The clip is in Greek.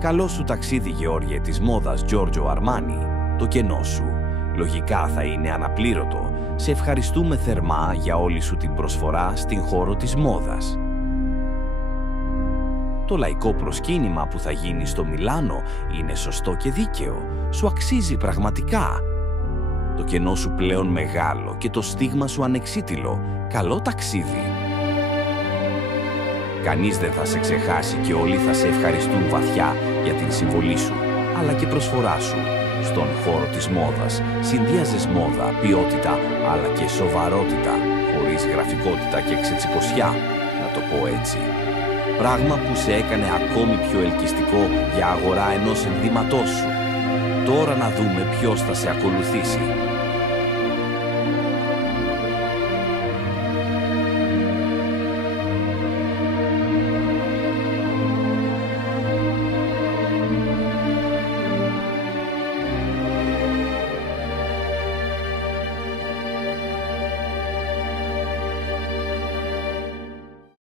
Καλό σου ταξίδι, Γεώργιε, της μόδας Giorgio Armani. Το κενό σου λογικά θα είναι αναπλήρωτο. Σε ευχαριστούμε θερμά για όλη σου την προσφορά στην χώρο της μόδας. Το λαϊκό προσκύνημα που θα γίνει στο Μιλάνο είναι σωστό και δίκαιο. Σου αξίζει πραγματικά. Το κενό σου πλέον μεγάλο και το στίγμα σου ανεξίτηλο. Καλό ταξίδι. Κανείς δεν θα σε ξεχάσει και όλοι θα σε ευχαριστούν βαθιά για την συμβολή σου, αλλά και προσφορά σου. Στον χώρο της μόδας συνδύαζες μόδα, ποιότητα, αλλά και σοβαρότητα, χωρίς γραφικότητα και ξετσιποσιά, να το πω έτσι. Πράγμα που σε έκανε ακόμη πιο ελκυστικό για αγορά ενός ενδύματός σου. Τώρα να δούμε ποιος θα σε ακολουθήσει.